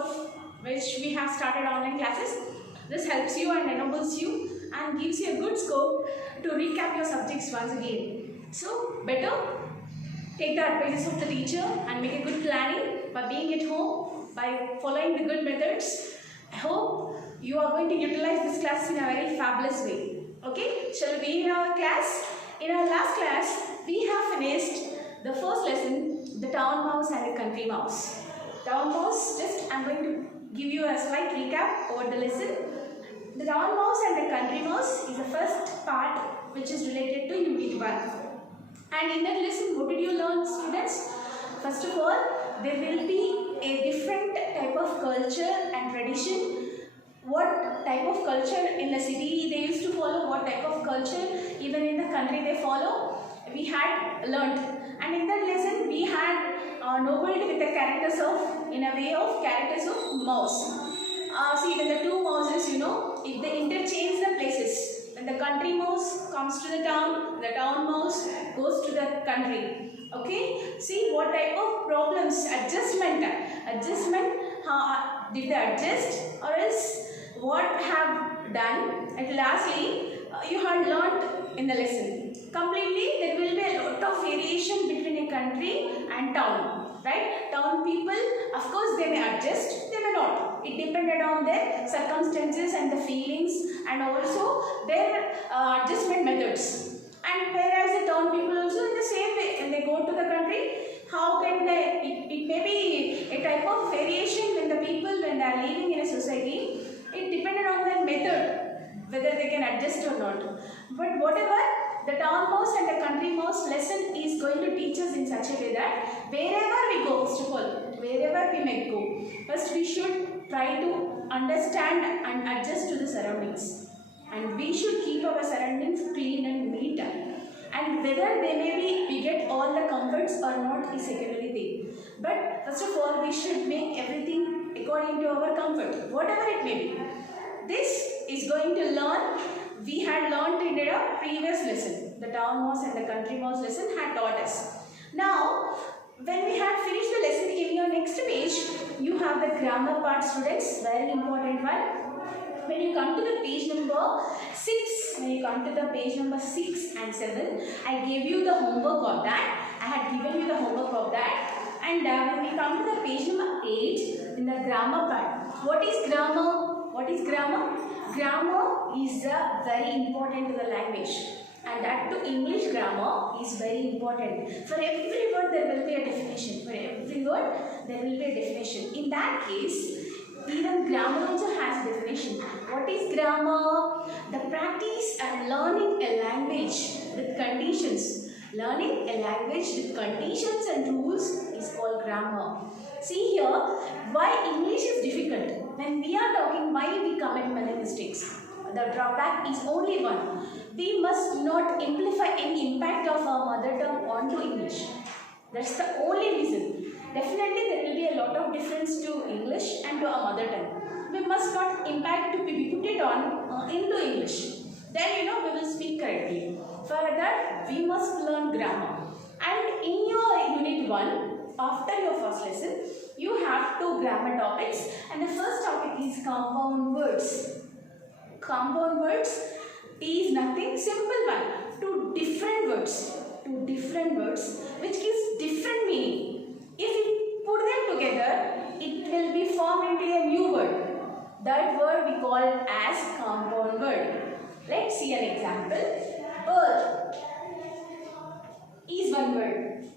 of which we have started online classes. This helps you and enables you and gives you a good scope to recap your subjects once again. So better take the advices of the teacher and make a good planning by being at home, by following the good methods. I hope you are going to utilize this class in a very fabulous way. Okay, shall we begin our class? In our last class, we have finished the first lesson, the town mouse and the country mouse. Town mouse, just I am going to give you a slight recap over the lesson. The town mouse and the country mouse is the first part which is related to Unit 1. And in that lesson, what did you learn, students? First of all, there will be a different type of culture and tradition. What type of culture in the city they used to follow, what type of culture even in the country they follow, we had learnt. And in that lesson, we had nobled with the characters of, in a way of characters of mouse. See, when the two mouses, if they interchange the places, when the country mouse comes to the town mouse goes to the country. Okay, see what type of problems, adjustment, did they adjust or else what have done? And lastly, you had learnt in the lesson. Completely, there will be a lot of variation between a country and town, right? Town people, of course, they may adjust, they may not. It depended on their circumstances and the feelings and also their adjustment methods. And whereas the town people also in the same way, when they go to the country, how can they, it may be a type of variation when the people, when they are living in a society, it depended on their method, whether they can adjust or not. But whatever, the town mouse and the country mouse lesson is going to teach us in such a way that wherever we go, first of all, wherever we may go, first we should try to understand and adjust to the surroundings. And we should keep our surroundings clean and neat. And whether they may be, we get all the comforts or not is secondary thing. But first of all, we should make everything according to our comfort, whatever it may be. This is going to learn, we had learned in a previous lesson. The town mouse and the country mouse lesson had taught us. Now, when we had finished the lesson, in your next page, you have the grammar part, students, very important one. When you come to the page number 6, and 7, I gave you the homework of that. I had given you the homework of that. And when we come to the page number 8, in the grammar part, what is grammar? What is grammar? Grammar is very important to the language. And that to English grammar is very important. For every word there will be a definition. For every word there will be a definition. In that case, even grammar also has a definition. What is grammar? The practice and learning a language with conditions. Learning a language with conditions and rules is called grammar. See here, why English is difficult. When we are talking, why we commit many mistakes. The drawback is only one. We must not amplify any impact of our mother tongue onto English. That's the only reason. Definitely there will be a lot of difference to English and to our mother tongue. We must not impact to be put it on into English. Then we will speak correctly. For that we must learn grammar. And in your Unit 1, after your first lesson, you have 2 grammar topics. And the first topic is compound words. Compound words is nothing, simple one. 2 different words. 2 different words which gives different meaning. If we put them together, it will be formed into a new word. That word we call as compound word. Let's see an example. Earth is one word.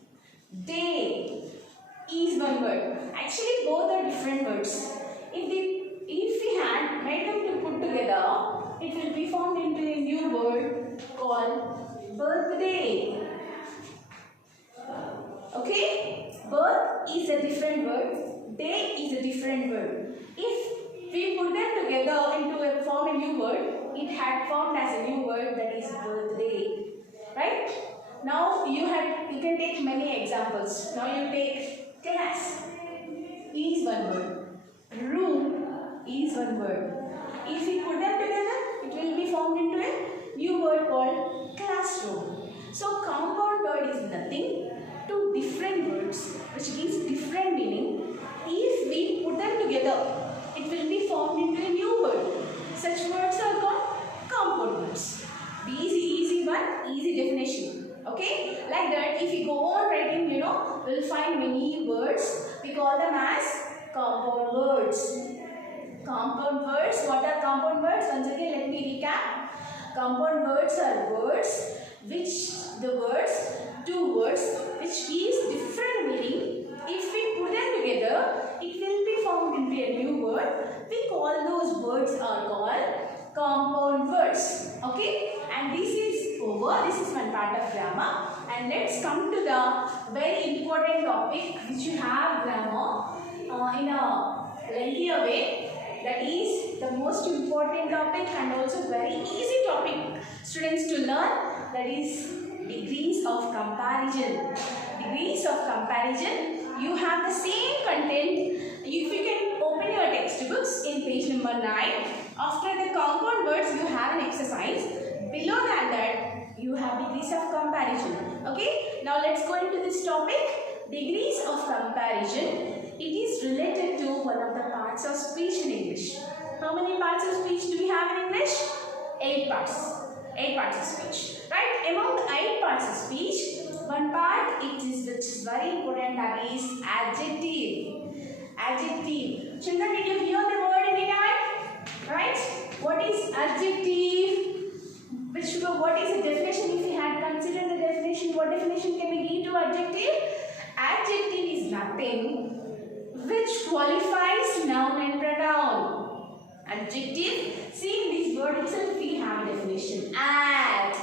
Day is one word. Actually, both are different words. If we had made them to put together, it will be formed into a new word called birthday. Okay? Birth is a different word. Day is a different word. If we put them together into form a new word, it had formed as a new word, that is birthday. Right? Now you can take many examples. Now you take class is one word. Room is one word. If we put them together, it will be formed into a new word called classroom. So compound word is nothing, 2 different words which gives different meaning. If we put them together together, it will be formed into a new word. Such words are called compound words. Easy one, easy definition. Okay, like that. If you go on writing, we'll find many words. We call them as compound words. Compound words. What are compound words? Once again, let me recap. Compound words are words which two words which gives different meaning. If we put them together, it will be formed into a new word. We call those words are called compound words. Okay, and this is over. This is one part of grammar. And let's come to the very important topic which you have grammar in a lengthier way. That is the most important topic and also very easy topic students to learn. That is degrees of comparison. Degrees of comparison. You have the same content. If you can open your textbooks in page number 9. After the compound words, you have an exercise. Below that you have degrees of comparison. Okay. Now let's go into this topic. Degrees of comparison. It is related to one of the parts of speech in English. How many parts of speech do we have in English? 8 parts. 8 parts of speech. Right? Among the 8 parts of speech, one part which is very important, that is adjective. Adjective. Children, did you hear the word any time? Right? What is adjective? What is the definition? If you had considered the definition, what definition can we give to adjective? Adjective is nothing which qualifies noun and pronoun. Adjective. See, in this word itself we have a definition. Add.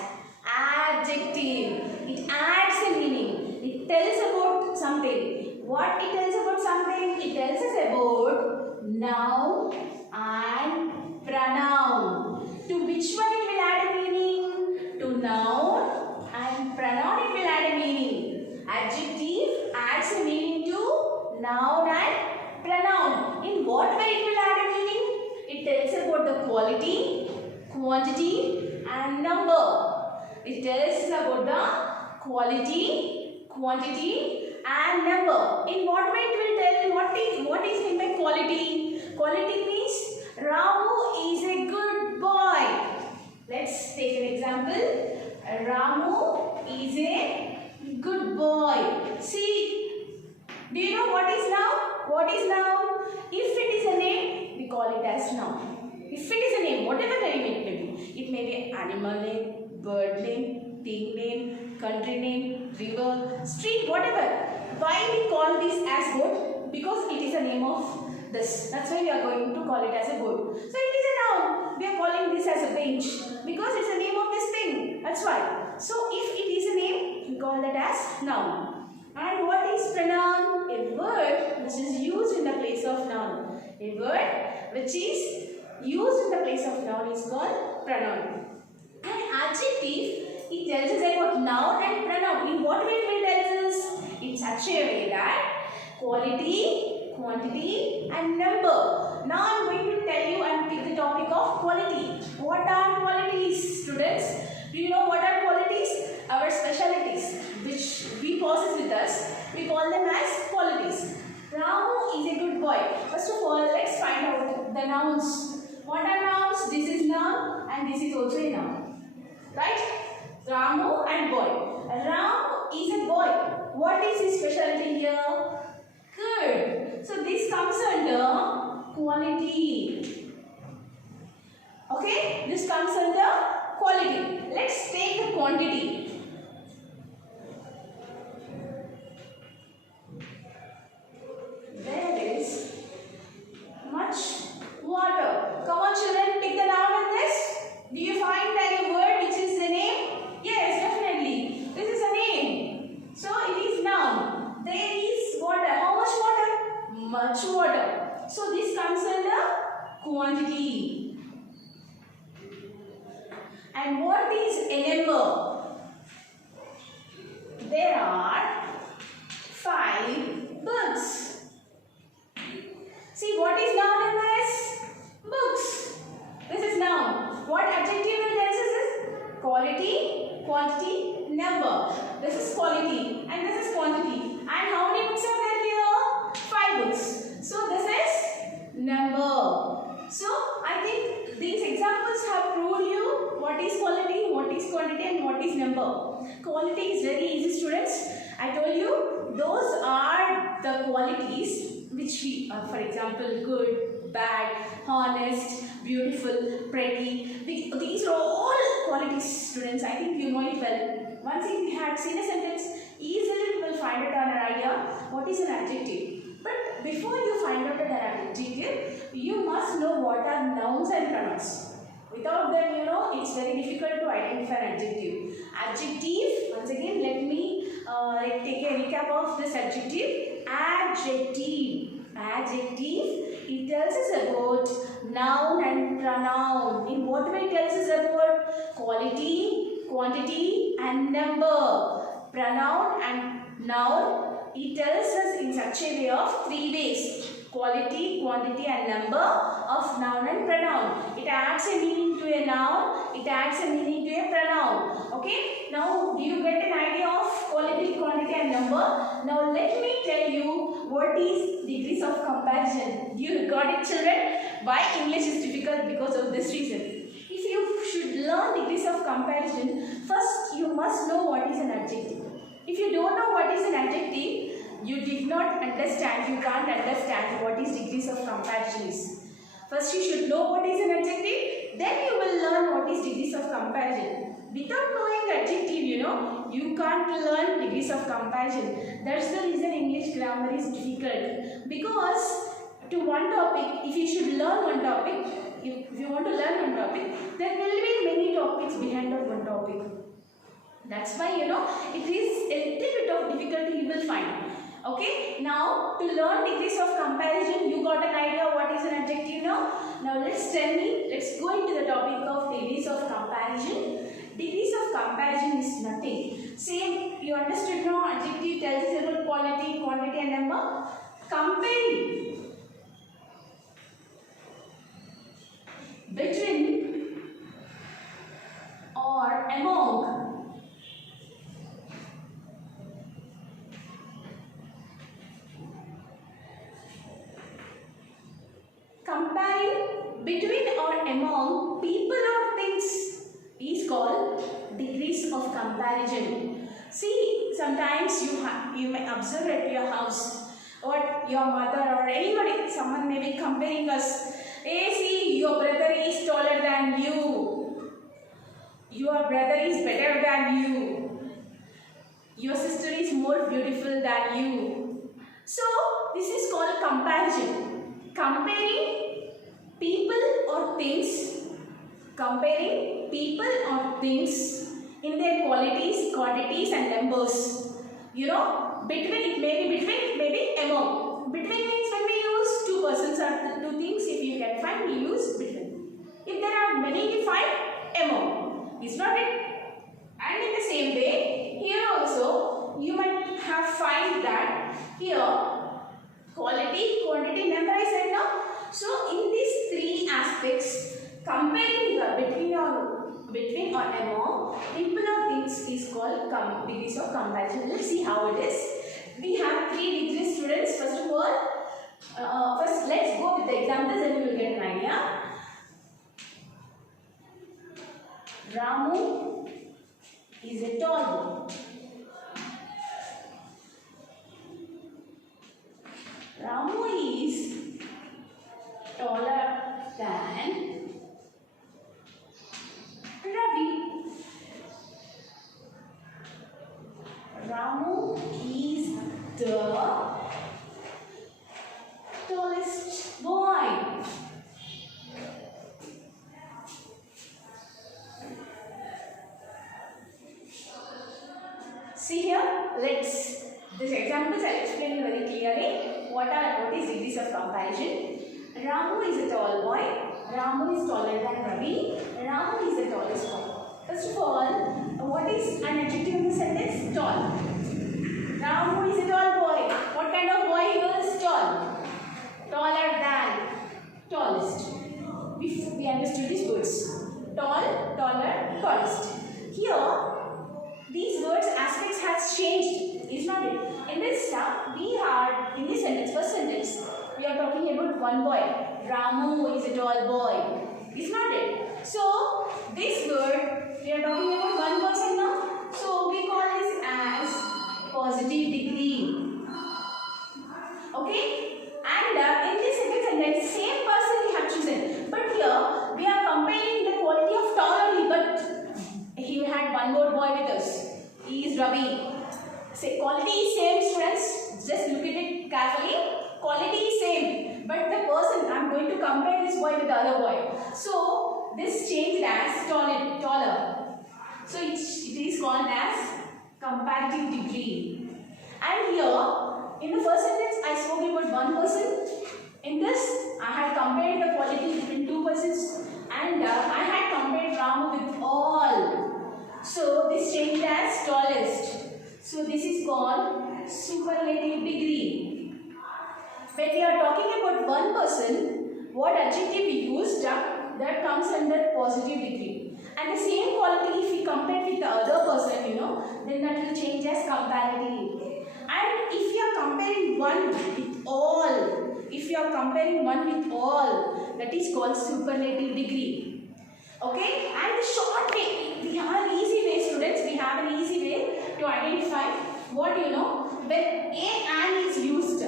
Adjective. It adds a meaning. It tells about something. What it tells about something? It tells us about noun and pronoun. To which one it will add a meaning? To noun and pronoun it will add a meaning. Adjective adds a meaning to noun and pronoun. In what way it will add a meaning? It tells about the quality, quantity and number. It tells us about the quality, quantity and number. In what way it will tell? What is meant by quality? Quality means Ramu is a good boy. Let's take an example. Ramu is a good boy. See, do you know what is noun? What is noun? If it is a name, we call it as noun. If it is a name, whatever name it may be. It may be animal name, bird name, thing name, country name, river, street, whatever. Why we call this as boat? Because it is a name of this. That's why we are going to call it as a boat. So it is a noun. We are calling this as a bench because it's the name of this thing. That's why. So if it is a name, we call that as noun. And what is pronoun? A word which is used in the place of noun. A word which is used in the place of noun is called pronoun. And adjective, it tells us about noun and pronoun. In what way it will tell us? In such a way that quality, quantity and number. Now I am going to tell you and pick the topic of quality. What are qualities, students? Do you know what are qualities? Our specialties which we possess with us, we call them as qualities. Ramu is a good boy. First of all, let's find out the nouns. What are nouns? This is noun and this is also a noun. Right? Ramu and boy. Ramu is a boy. What is his specialty here? Good. So this comes under quality. Okay? This comes under quality. Let's take the quantity. There is much water. Come on children, pick the noun in this. Do you find any word which is the name? Yes, definitely. This is a name. So it is noun. There is water. How much water? Much water. So this comes under quantity. And what is a number? There are 5 books. See what is noun in this? Books. This is noun. What adjective will tell us is? Quality, quantity, number. This is quality and this is quantity. And how many books are there here? 5 books. So this is examples have proved you what is quality, what is quantity and what is number. Quality is very easy, students. I told you those are the qualities which we, for example, good, bad, honest, beautiful, pretty. These are all qualities, students. I think you know it well. Once if we had seen a sentence, easily we will find out an idea what is an adjective. But before you find out an adjective, you must know what are nouns and pronouns. Without them, you know, it's very difficult to identify an adjective. Adjective, once again, let me take a recap of this adjective. Adjective. Adjective, it tells us about noun and pronoun. In what way it tells us about quality, quantity and number. Pronoun and noun, it tells us in such a way of three ways. Quality, quantity and number of noun and pronoun. It adds a meaning to a noun, it adds a meaning to a pronoun. Okay, now do you get an idea of quality, quantity and number? Now let me tell you what is degrees of comparison. You got it, children? Why English is difficult? Because of this reason. If you should learn degrees of comparison, first you must know what is an adjective. If you don't know what is an adjective, you did not understand, you can't understand what is degrees of comparison is. First you should know what is an adjective, then you will learn what is degrees of comparison. Without knowing adjective, you know, you can't learn degrees of comparison. That's the reason English grammar is difficult. Because to one topic, if you should learn one topic, if you want to learn one topic, there will be many topics behind that one topic. That's why, you know, it is a little bit of difficulty you will find. Okay, now to learn degrees of comparison, you got an idea what is an adjective now? Now let's go into the topic of degrees of comparison. Degrees of comparison is nothing. Same, you understood now, adjective tells us about quality, quantity and number. Comparing between or among comparing between or among people or things is called degrees of comparison. See, sometimes you may observe at your house what your mother or anybody, someone may be comparing us. Hey, see, your brother is taller than you. Your brother is better than you. Your sister is more beautiful than you. So, this is called comparison. Comparing people or things, in their qualities, quantities and numbers. You know, between, it may be among. Between means when we use two persons or two things, if you can find, we use between. If there are many, we find among. Is not it? And in the same way, here also, you might have find that here, quality, quantity, number is said now. So in these three aspects, comparing the between or among people or things is called degrees of comparison. Let's see how it is. We have 3 degrees, students. First of all, first let's go with the examples and you will get an idea. Ramu is a tall boy. Ramu is taller than Ravi. Ramu is the tallest boy. See here, these examples I'll explain you very clearly. What is degrees of comparison? Ramu is a tall boy. Ramu is taller than Ravi. Ramu is the tallest boy. First of all, what is an adjective in the sentence? Tall. Ramu is a tall boy. What kind of boy he was? Tall. Taller than. Tallest. We understood these words. Tall, taller, tallest. Here, these words aspects has changed. Is not it? In this in this sentence, first sentence, we are talking about one boy. Ramu is a tall boy. It's not it. So this word, we are talking about one person now. So we call this as positive degree. Okay? And in this sentence, same person we have chosen. But here, we are comparing the quality of tall only. But he had one more boy with us. He is Ravi. Say, quality is same, students. Just look at it carefully. Quality is same. But the person, I am going to compare this boy with the other boy. So, this changed as taller. So, it is called as comparative degree. And here, in the first sentence, I spoke about one person. In this, I had compared the quality between two persons. And I had compared Ramu with all. So, this changed as tallest. So, this is called superlative degree. When we are talking about one person, what adjective we used, that comes under positive degree. And the same quality, if we compare with the other person, then that will change as comparative. And if you are comparing one with all, that is called superlative degree. Okay? And the short way, we have an easy way, students. We have an easy way to identify what when and is used,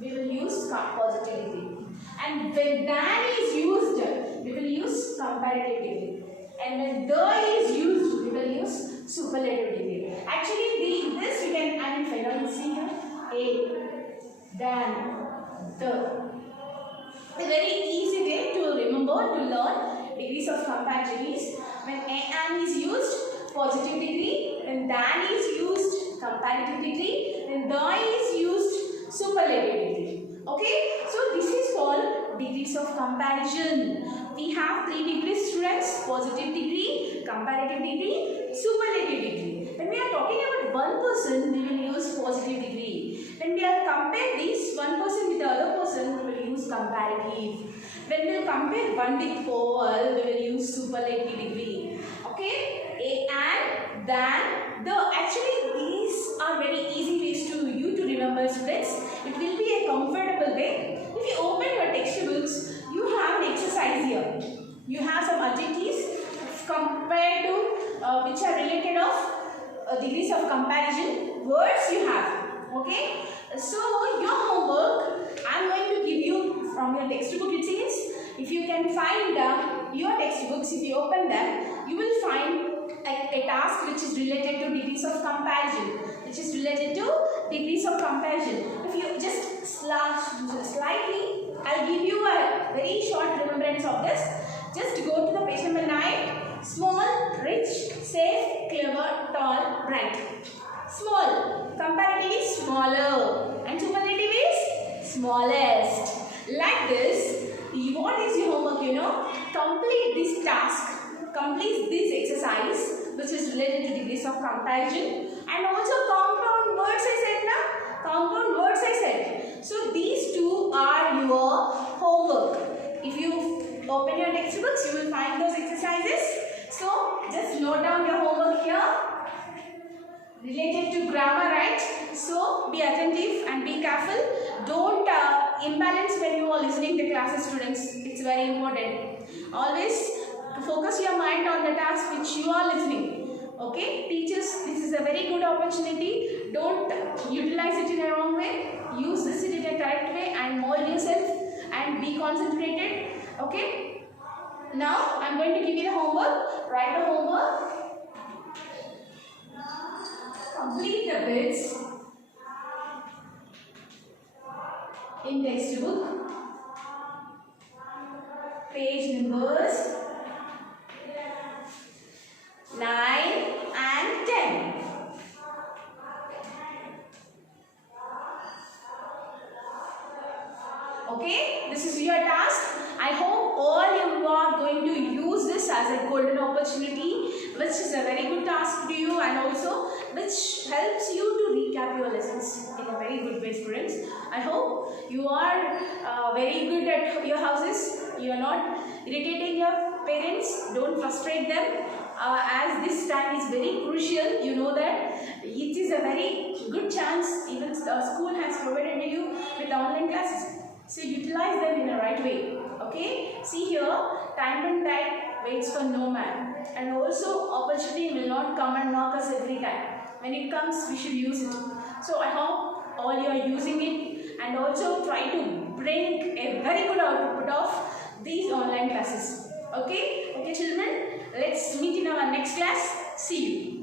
we will use positive degree. And when than is used, we will use comparative degree. And when the is used, we will use superlative degree. Actually, this we can identify. Now you see here, a, than, the. A very easy way to remember, to learn degrees of comparison is when and is used, positive degree. When than is used, comparative degree. When the is used, superlative degree. Okay? So this is called degrees of comparison. We have 3 degrees, students: positive degree, comparative degree, superlative degree. When we are talking about one person, we will use positive degree. When we are compare this one person with the other person, we will use comparative. When we will compare one with all, we will use superlative degree. Okay? A and, than, the. Actually, these are very easy ways to you to remember, students. It will be a comfortable way. If you open your textbooks, you have an exercise here. You have some adjectives compared to which are related of degrees of comparison. Words you have. Okay? So your homework, I am going to give you from your textbook. It says, if you can find your textbooks, if you open them, you will find a task which is related to degrees of comparison. If you just slightly, I'll give you a very short remembrance of this. Just go to the page number 9. Small, rich, safe, clever, tall, bright. Small, comparatively smaller, and superlative is smallest. Like this, what is your homework? Complete this task, complete this exercise, which is related to degrees of comparison, and also compound words I said now. Compound words I said. So these two are your homework. If you open your textbooks, you will find those exercises. So just note down your homework here. Related to grammar, right? So be attentive and be careful. Don't imbalance when you are listening to classes, students. It's very important. Always focus your mind on the task which you are listening. Okay? Teachers, this is a very good opportunity. Don't utilize it in a wrong way. Use this in a correct way and mold yourself and be concentrated. Okay? Now, I am going to give you the homework. Write the homework. Complete the bits in textbook. Page numbers 9 and 10. Okay, this is your task. I hope all you are going to use this as a golden opportunity, which is a very good task to you, and also which helps you to recap your lessons in a very good way, students. I hope you are very good at your houses. You are not irritating your parents. Don't frustrate them. As this time is very crucial, you know that it is a very good chance. Even school has provided you with online classes. So utilize them in the right way. Okay. See here, time and tide waits for no man, and also opportunity will not come and knock us every time. When it comes, we should use it. So I hope all you are using it, and also try to bring a very good output of these online classes. Okay, children, let's meet in our next class. See you.